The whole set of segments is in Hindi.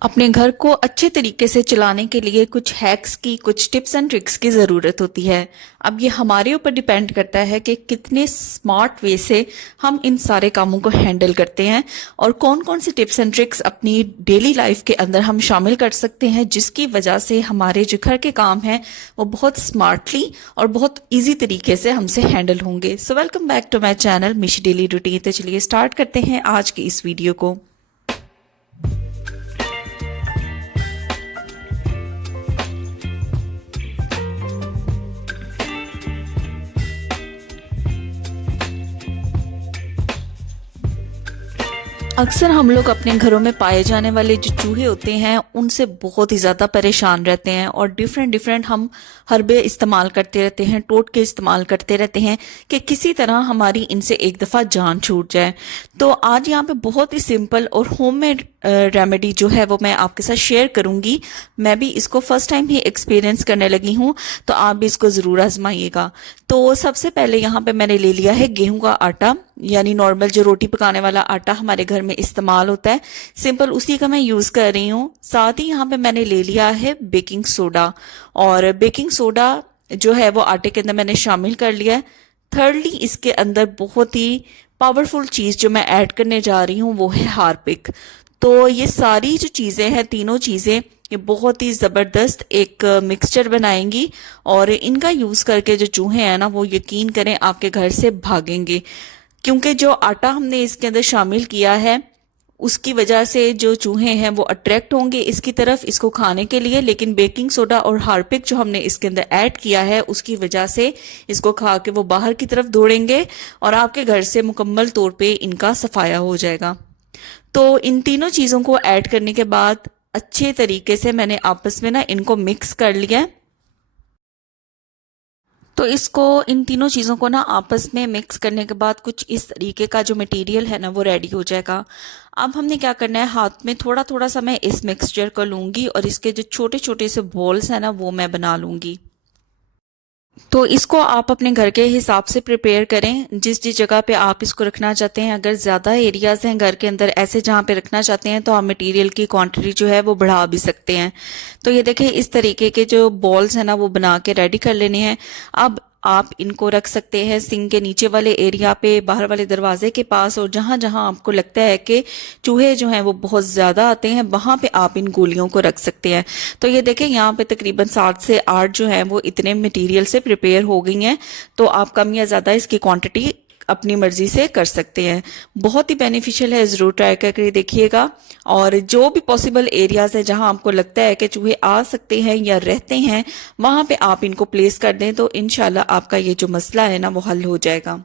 अपने घर को अच्छे तरीके से चलाने के लिए कुछ हैक्स की, कुछ टिप्स एंड ट्रिक्स की ज़रूरत होती है। अब ये हमारे ऊपर डिपेंड करता है कि कितने स्मार्ट वे से हम इन सारे कामों को हैंडल करते हैं और कौन कौन सी टिप्स एंड ट्रिक्स अपनी डेली लाइफ के अंदर हम शामिल कर सकते हैं, जिसकी वजह से हमारे जो घर के काम हैं वो बहुत स्मार्टली और बहुत ईजी तरीके से हमसे हैंडल होंगे। So welcome back to my channel Mishi daily routine. तो चलिए स्टार्ट करते हैं आज की इस वीडियो को। अक्सर हम लोग अपने घरों में पाए जाने वाले जो चूहे होते हैं उनसे बहुत ही ज़्यादा परेशान रहते हैं और डिफरेंट डिफरेंट हम हर्बे इस्तेमाल करते रहते हैं, टोटके इस्तेमाल करते रहते हैं कि किसी तरह हमारी इनसे एक दफ़ा जान छूट जाए। तो आज यहाँ पे बहुत ही सिंपल और होममेड रेमेडी जो है वो मैं आपके साथ शेयर करूंगी। मैं भी इसको फर्स्ट टाइम ही एक्सपीरियंस करने लगी हूँ, तो आप भी इसको ज़रूर आजमाइएगा। तो सबसे पहले यहाँ पे मैंने ले लिया है गेहूं का आटा, यानी नॉर्मल जो रोटी पकाने वाला आटा हमारे घर में इस्तेमाल होता है, सिंपल उसी का मैं यूज़ कर रही हूँ। साथ ही यहाँ पे मैंने ले लिया है बेकिंग सोडा, और बेकिंग सोडा जो है वो आटे के अंदर मैंने शामिल कर लिया है। थर्डली इसके अंदर बहुत ही पावरफुल चीज़ जो मैं ऐड करने जा रही हूँ वो है हार्पिक। तो ये सारी जो चीज़ें हैं, तीनों चीज़ें ये बहुत ही ज़बरदस्त एक मिक्सचर बनाएंगी और इनका यूज़ करके जो चूहे हैं ना वो यकीन करें आपके घर से भागेंगे, क्योंकि जो आटा हमने इसके अंदर शामिल किया है उसकी वजह से जो चूहे हैं वो अट्रैक्ट होंगे इसकी तरफ, इसको खाने के लिए। लेकिन बेकिंग सोडा और हार्पिक जो हमने इसके अंदर ऐड किया है उसकी वजह से इसको खा के वो बाहर की तरफ दौड़ेंगे और आपके घर से मुकम्मल तौर पे इनका सफाया हो जाएगा। तो इन तीनों चीज़ों को ऐड करने के बाद अच्छे तरीके से मैंने आपस में ना इनको मिक्स कर लिया। तो इसको, इन तीनों चीज़ों को ना आपस में मिक्स करने के बाद कुछ इस तरीके का जो मटेरियल है ना वो रेडी हो जाएगा। अब हमने क्या करना है, हाथ में थोड़ा थोड़ा सा मैं इस मिक्सचर को लूँगी और इसके जो छोटे छोटे से बॉल्स हैं ना वो मैं बना लूँगी। तो इसको आप अपने घर के हिसाब से प्रिपेयर करें, जिस जिस जगह पे आप इसको रखना चाहते हैं। अगर ज़्यादा एरियाज हैं घर के अंदर ऐसे जहाँ पे रखना चाहते हैं तो आप मटेरियल की क्वांटिटी जो है वो बढ़ा भी सकते हैं। तो ये देखें, इस तरीके के जो बॉल्स हैं ना वो बना के रेडी कर लेने हैं। अब आप इनको रख सकते हैं सिंक के नीचे वाले एरिया पे, बाहर वाले दरवाजे के पास, और जहां जहां आपको लगता है कि चूहे जो हैं वो बहुत ज़्यादा आते हैं वहां पे आप इन गोलियों को रख सकते हैं। तो ये देखें, यहाँ पे तकरीबन 7 से 8 जो है वो इतने मटेरियल से प्रिपेयर हो गई हैं। तो आप कम या ज़्यादा इसकी क्वांटिटी अपनी मर्जी से कर सकते हैं। बहुत ही बेनिफिशियल है, ज़रूर ट्राई करके देखिएगा। और जो भी पॉसिबल एरियाज है जहां आपको लगता है कि चूहे आ सकते हैं या रहते हैं वहां पे आप इनको प्लेस कर दें, तो इंशाल्लाह आपका ये जो मसला है ना वो हल हो जाएगा।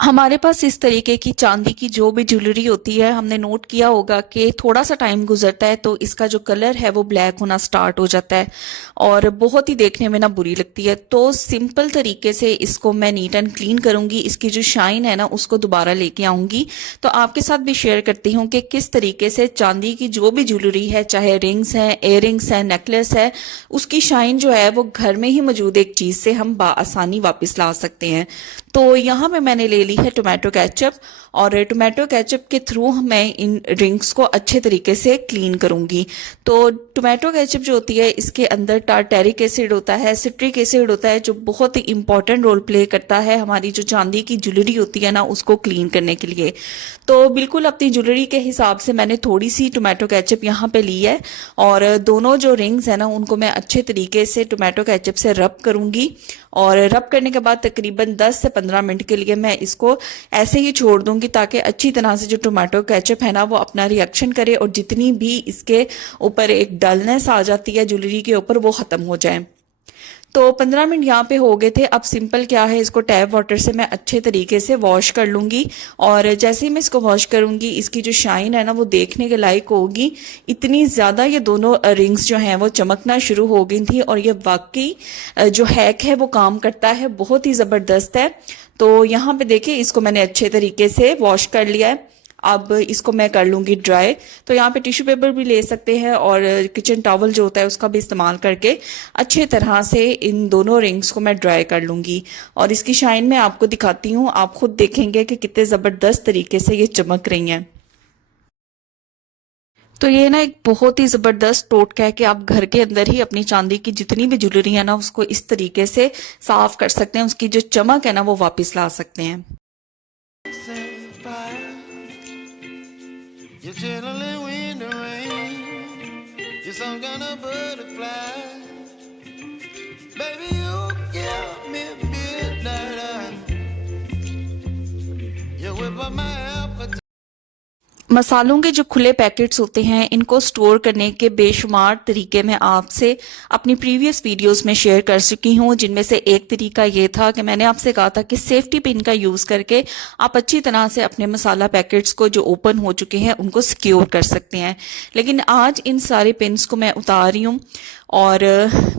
हमारे पास इस तरीके की चांदी की जो भी ज्वेलरी होती है, हमने नोट किया होगा कि थोड़ा सा टाइम गुजरता है तो इसका जो कलर है वो ब्लैक होना स्टार्ट हो जाता है और बहुत ही देखने में ना बुरी लगती है। तो सिंपल तरीके से इसको मैं नीट एंड क्लीन करूंगी, इसकी जो शाइन है ना उसको दोबारा लेके आऊंगी। तो आपके साथ भी शेयर करती हूँ कि किस तरीके से चांदी की जो भी ज्वेलरी है, चाहे रिंग्स हैं, इयररिंग्स हैं, नेकलेस है, उसकी शाइन जो है वो घर में ही मौजूद एक चीज से हम बाआसानी वापस ला सकते हैं। तो यहाँ पे मैंने ले ली है टोमेटो केचप, और टोमेटो केचप के थ्रू मैं इन रिंग्स को अच्छे तरीके से क्लीन करूंगी। तो टोमेटो केचप जो होती है इसके अंदर टारटेरिक एसिड होता है, सिट्रिक एसिड होता है, जो बहुत ही इंपॉर्टेंट रोल प्ले करता है हमारी जो चांदी की ज्वेलरी होती है ना उसको क्लीन करने के लिए। तो बिल्कुल अपनी ज्वेलरी के हिसाब से मैंने थोड़ी सी टोमेटो केचप यहाँ पे ली है और दोनों जो रिंग्स है ना उनको मैं अच्छे तरीके से टोमेटो केचप से रब करूंगी। और रब करने के बाद तकरीबन 10 से 15 मिनट के लिए मैं इसको ऐसे ही छोड़ दूंगी, ताकि अच्छी तरह से जो टोमेटो केचप है ना वो अपना रिएक्शन करे और जितनी भी इसके ऊपर एक डलनेस आ जाती है ज्वेलरी के ऊपर वो ख़त्म हो जाए। तो 15 मिनट यहाँ पे हो गए थे। अब सिंपल क्या है, इसको टैप वाटर से मैं अच्छे तरीके से वॉश कर लूँगी और जैसे ही मैं इसको वॉश करूँगी इसकी जो शाइन है ना वो देखने के लायक होगी। इतनी ज़्यादा ये दोनों रिंग्स जो हैं वो चमकना शुरू हो गई थी और ये वाकई जो हैक है वो काम करता है, बहुत ही ज़बरदस्त है। तो यहाँ पे देखिए, इसको मैंने अच्छे तरीके से वॉश कर लिया है। अब इसको मैं कर लूँगी ड्राई। तो यहाँ पे टिश्यू पेपर भी ले सकते हैं और किचन टॉवल जो होता है उसका भी इस्तेमाल करके अच्छे तरह से इन दोनों रिंग्स को मैं ड्राई कर लूँगी। और इसकी शाइन मैं आपको दिखाती हूँ, आप खुद देखेंगे कि कितने ज़बरदस्त तरीके से ये चमक रही हैं। तो ये ना एक बहुत ही ज़बरदस्त टोटका है कि आप घर के अंदर ही अपनी चांदी की जितनी भी ज्वेलरी है ना उसको इस तरीके से साफ कर सकते हैं, उसकी जो चमक है ना वो वापस ला सकते हैं। मसालों के जो खुले पैकेट्स होते हैं इनको स्टोर करने के बेशुमार तरीके मैं आपसे अपनी प्रीवियस वीडियोस में शेयर कर चुकी हूँ, जिनमें से एक तरीका ये था कि मैंने आपसे कहा था कि सेफ्टी पिन का यूज़ करके आप अच्छी तरह से अपने मसाला पैकेट्स को जो ओपन हो चुके हैं उनको सिक्योर कर सकते हैं। लेकिन आज इन सारे पिन्स को मैं उतार रही हूँ और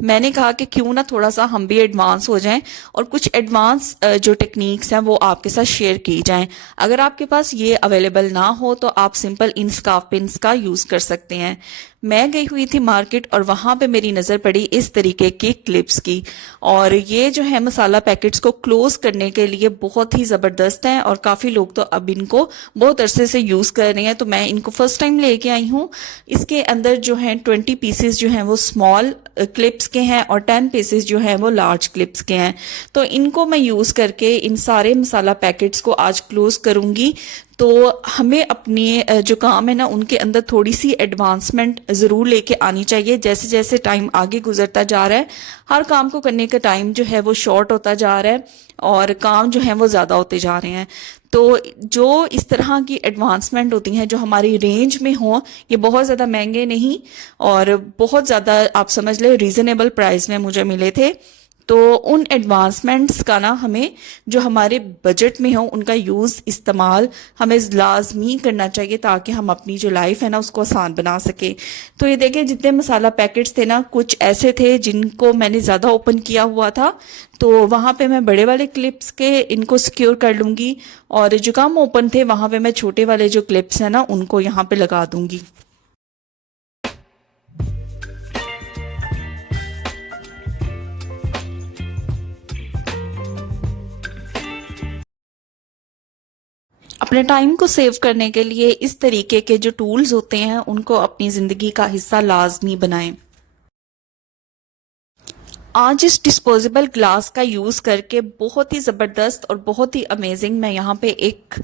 मैंने कहा कि क्यों ना थोड़ा सा हम भी एडवांस हो जाएं और कुछ एडवांस जो टेक्निक्स हैं वो आपके साथ शेयर की जाएं। अगर आपके पास ये अवेलेबल ना हो तो आप सिंपल इन स्कार्फ पिन्स का यूज़ कर सकते हैं। मैं गई हुई थी मार्केट और वहाँ पे मेरी नज़र पड़ी इस तरीके की क्लिप्स की, और ये जो है मसाला पैकेट्स को क्लोज करने के लिए बहुत ही ज़बरदस्त हैं और काफ़ी लोग तो अब इनको बहुत अरसे से यूज़ कर रहे हैं। तो मैं इनको फर्स्ट टाइम लेके आई हूँ। इसके अंदर जो हैं 20 पीसेस जो हैं वो स्मॉल क्लिप्स के हैं और 10 पीसेस जो हैं वो लार्ज क्लिप्स के हैं। तो इनको मैं यूज़ करके इन सारे मसाला पैकेट्स को आज क्लोज करूँगी। तो हमें अपनी जो काम है ना उनके अंदर थोड़ी सी एडवांसमेंट ज़रूर लेके आनी चाहिए। जैसे जैसे टाइम आगे गुजरता जा रहा है, हर काम को करने का टाइम जो है वो शॉर्ट होता जा रहा है और काम जो है वो ज़्यादा होते जा रहे हैं। तो जो इस तरह की एडवांसमेंट होती हैं जो हमारी रेंज में हो, ये बहुत ज़्यादा महंगे नहीं और बहुत ज़्यादा आप समझ ले रीज़नेबल प्राइस में मुझे मिले थे। तो उन एडवांसमेंट्स का ना हमें जो हमारे बजट में हो उनका यूज़ इस्तेमाल हमें लाजमी करना चाहिए ताकि हम अपनी जो लाइफ है ना उसको आसान बना सके। तो ये देखिए जितने मसाला पैकेट्स थे ना कुछ ऐसे थे जिनको मैंने ज़्यादा ओपन किया हुआ था, तो वहाँ पे मैं बड़े वाले क्लिप्स के इनको सिक्योर कर लूँगी और जो कम ओपन थे वहाँ पे मैं छोटे वाले जो क्लिप्स हैं ना उनको यहाँ पे लगा दूँगी। अपने टाइम को सेव करने के लिए इस तरीके के जो टूल्स होते हैं उनको अपनी ज़िंदगी का हिस्सा लाजमी बनाएं। आज इस डिस्पोजेबल ग्लास का यूज़ करके बहुत ही ज़बरदस्त और बहुत ही अमेजिंग मैं यहाँ पे एक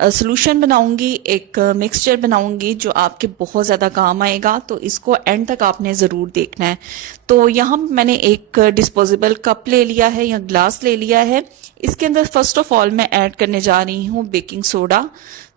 सोल्यूशन बनाऊंगी, एक मिक्सचर बनाऊंगी जो आपके बहुत ज़्यादा काम आएगा। तो इसको एंड तक आपने ज़रूर देखना है। तो यहाँ मैंने एक डिस्पोजेबल कप ले लिया है या ग्लास ले लिया है। इसके अंदर फर्स्ट ऑफ ऑल मैं ऐड करने जा रही हूँ बेकिंग सोडा,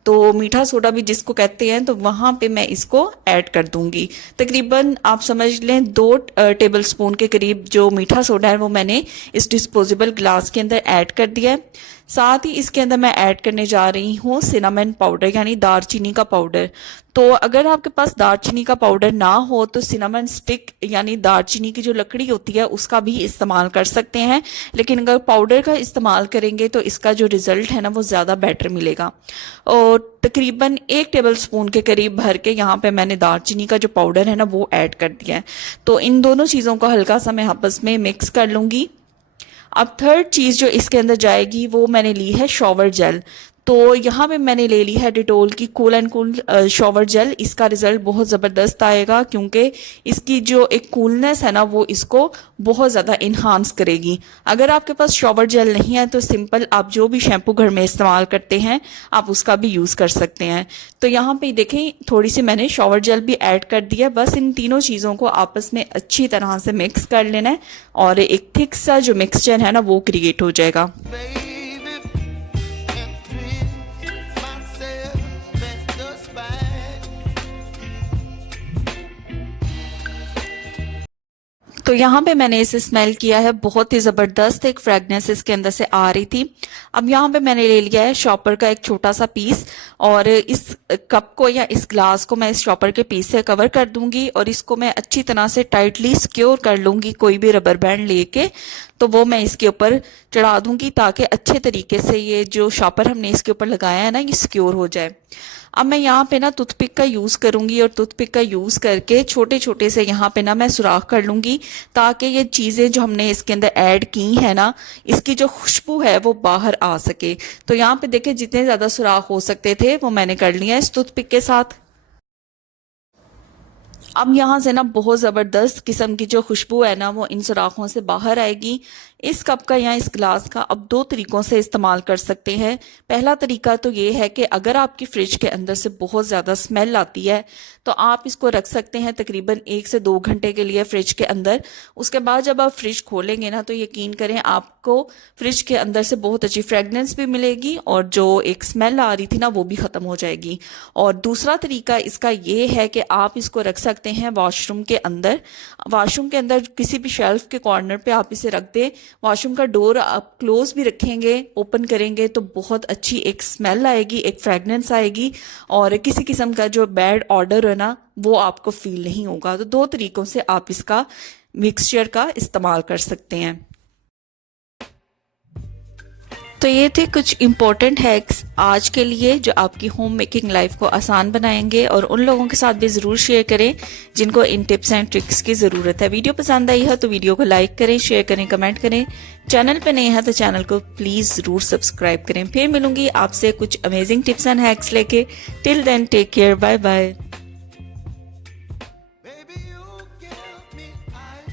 तो मीठा सोडा भी जिसको कहते हैं, तो वहाँ पे मैं इसको ऐड कर दूंगी। तकरीबन आप समझ लें 2 टेबल स्पून के करीब जो मीठा सोडा है वो मैंने इस डिस्पोजेबल ग्लास के अंदर ऐड कर दिया है। साथ ही इसके अंदर मैं ऐड करने जा रही हूँ सिनामन पाउडर यानी दारचीनी का पाउडर। तो अगर आपके पास दारचीनी का पाउडर ना हो तो सिनामन स्टिक यानी दारचीनी की जो लकड़ी होती है उसका भी इस्तेमाल कर सकते हैं, लेकिन अगर पाउडर का इस्तेमाल करेंगे तो इसका जो रिजल्ट है ना वो ज़्यादा बेटर मिलेगा। और तकरीबन 1 टेबल स्पून के करीब भर के यहाँ पे मैंने दारचीनी का जो पाउडर है ना वो ऐड कर दिया है। तो इन दोनों चीज़ों को हल्का सा मैं आपस में मिक्स कर लूँगी। अब थर्ड चीज़ जो इसके अंदर जाएगी वो मैंने ली है शॉवर जेल। तो यहाँ पे मैंने ले ली है डिटोल की cool and cool shower gel. इसका रिजल्ट बहुत ज़बरदस्त आएगा क्योंकि इसकी जो एक कूलनेस है ना वो इसको बहुत ज़्यादा इन्हांस करेगी। अगर आपके पास शॉवर जेल नहीं है तो सिंपल आप जो भी शैम्पू घर में इस्तेमाल करते हैं आप उसका भी यूज़ कर सकते हैं। तो यहाँ पे देखें थोड़ी सी मैंने शॉवर जेल भी ऐड कर दिया। बस इन तीनों चीज़ों को आपस में अच्छी तरह से मिक्स कर लेना है और एक थिक सा जो मिक्सचर है ना वो क्रिएट हो जाएगा। तो यहाँ पे मैंने इसे स्मेल किया है, बहुत ही ज़बरदस्त एक फ्रेगनेंस इसके अंदर से आ रही थी। अब यहाँ पे मैंने ले लिया है शॉपर का एक छोटा सा पीस और इस कप को या इस ग्लास को मैं इस शॉपर के पीस से कवर कर दूंगी और इसको मैं अच्छी तरह से टाइटली सिक्योर कर लूंगी कोई भी रबर बैंड लेके। तो वो मैं इसके ऊपर चढ़ा दूंगी ताकि अच्छे तरीके से ये जो शॉपर हमने इसके ऊपर लगाया है ना ये सिक्योर हो जाए। अब मैं यहाँ पे ना टूथपिक का यूज़ करूँगी और टूथपिक का यूज़ करके छोटे छोटे से यहाँ पे ना मैं सुराख कर लूँगी, ताकि ये चीज़ें जो हमने इसके अंदर ऐड की है ना, इसकी जो खुशबू है वो बाहर आ सके। तो यहाँ पे देखें जितने ज़्यादा सुराख हो सकते थे वो मैंने कर लिया इस टूथपिक के साथ। अब यहाँ से ना बहुत ज़बरदस्त किस्म की जो खुशबू है ना वो इन सुराखों से बाहर आएगी। इस कप का या इस गिलास का अब दो तरीक़ों से इस्तेमाल कर सकते हैं। पहला तरीका तो ये है कि अगर आपकी फ्रिज के अंदर से बहुत ज़्यादा स्मेल आती है तो आप इसको रख सकते हैं तकरीबन 1 से 2 घंटे के लिए फ्रिज के अंदर। उसके बाद जब आप फ्रिज खोलेंगे ना तो यकीन करें आपको फ्रिज के अंदर से बहुत अच्छी फ्रेगनेंस भी मिलेगी और जो एक स्मेल आ रही थी ना वो भी ख़त्म हो जाएगी। और दूसरा तरीका इसका ये है कि आप इसको रख सकते हैं वॉशरूम के अंदर। वॉशरूम के अंदर किसी भी शेल्फ के कॉर्नर पे आप इसे रख दें। वॉशरूम का डोर आप क्लोज भी रखेंगे, ओपन करेंगे तो बहुत अच्छी एक स्मेल आएगी, एक फ्रेगनेंस आएगी और किसी किस्म का जो बैड ऑर्डर है ना वो आपको फील नहीं होगा। तो दो तरीकों से आप इसका मिक्सचर का इस्तेमाल कर सकते हैं। तो ये थे कुछ इम्पोर्टेंट हैक्स आज के लिए जो आपकी होम मेकिंग लाइफ को आसान बनाएंगे, और उन लोगों के साथ भी ज़रूर शेयर करें जिनको इन टिप्स एंड ट्रिक्स की ज़रूरत है। वीडियो पसंद आई है तो वीडियो को लाइक करें, शेयर करें, कमेंट करें। चैनल पे नए हैं तो चैनल को प्लीज़ ज़रूर सब्सक्राइब करें। फिर मिलूंगी आपसे कुछ अमेजिंग टिप्स एंड हैक्स लेके। Till then take care, bye bye.